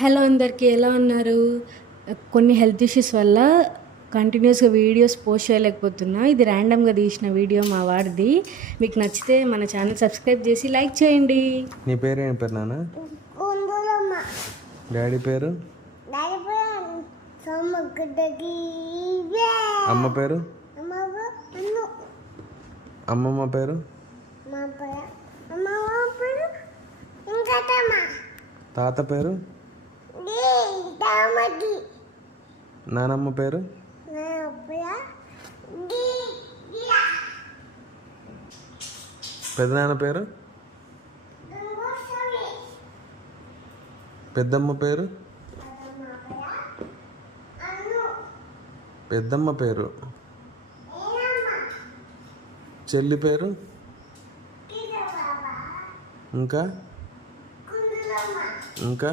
Hello అందరికీ, ఎలా ఉన్నారు? కొన్ని హెల్త్ ఇష్యూస్ వల్ల కంటిన్యూస్గా వీడియోస్ పోస్ట్ చేయలేకపోతున్నా. ఇది ర్యాండమ్గా తీసిన వీడియో మా వాడిది. మీకు నచ్చితే మన ఛానల్ సబ్స్క్రైబ్ చేసి లైక్ చేయండి. నీ పేరు ఏం పేరు నాన్న? డాడీ పేరు? అమ్మ పేరు? అమ్మమ్మ పేరు? తాత పేరు? నానమ్మ పేరు? పెదనాన్న పేరు? పెద్దమ్మ పేరు? పెద్దమ్మ పేరు? చెల్లి పేరు? ఇంకా ఇంకా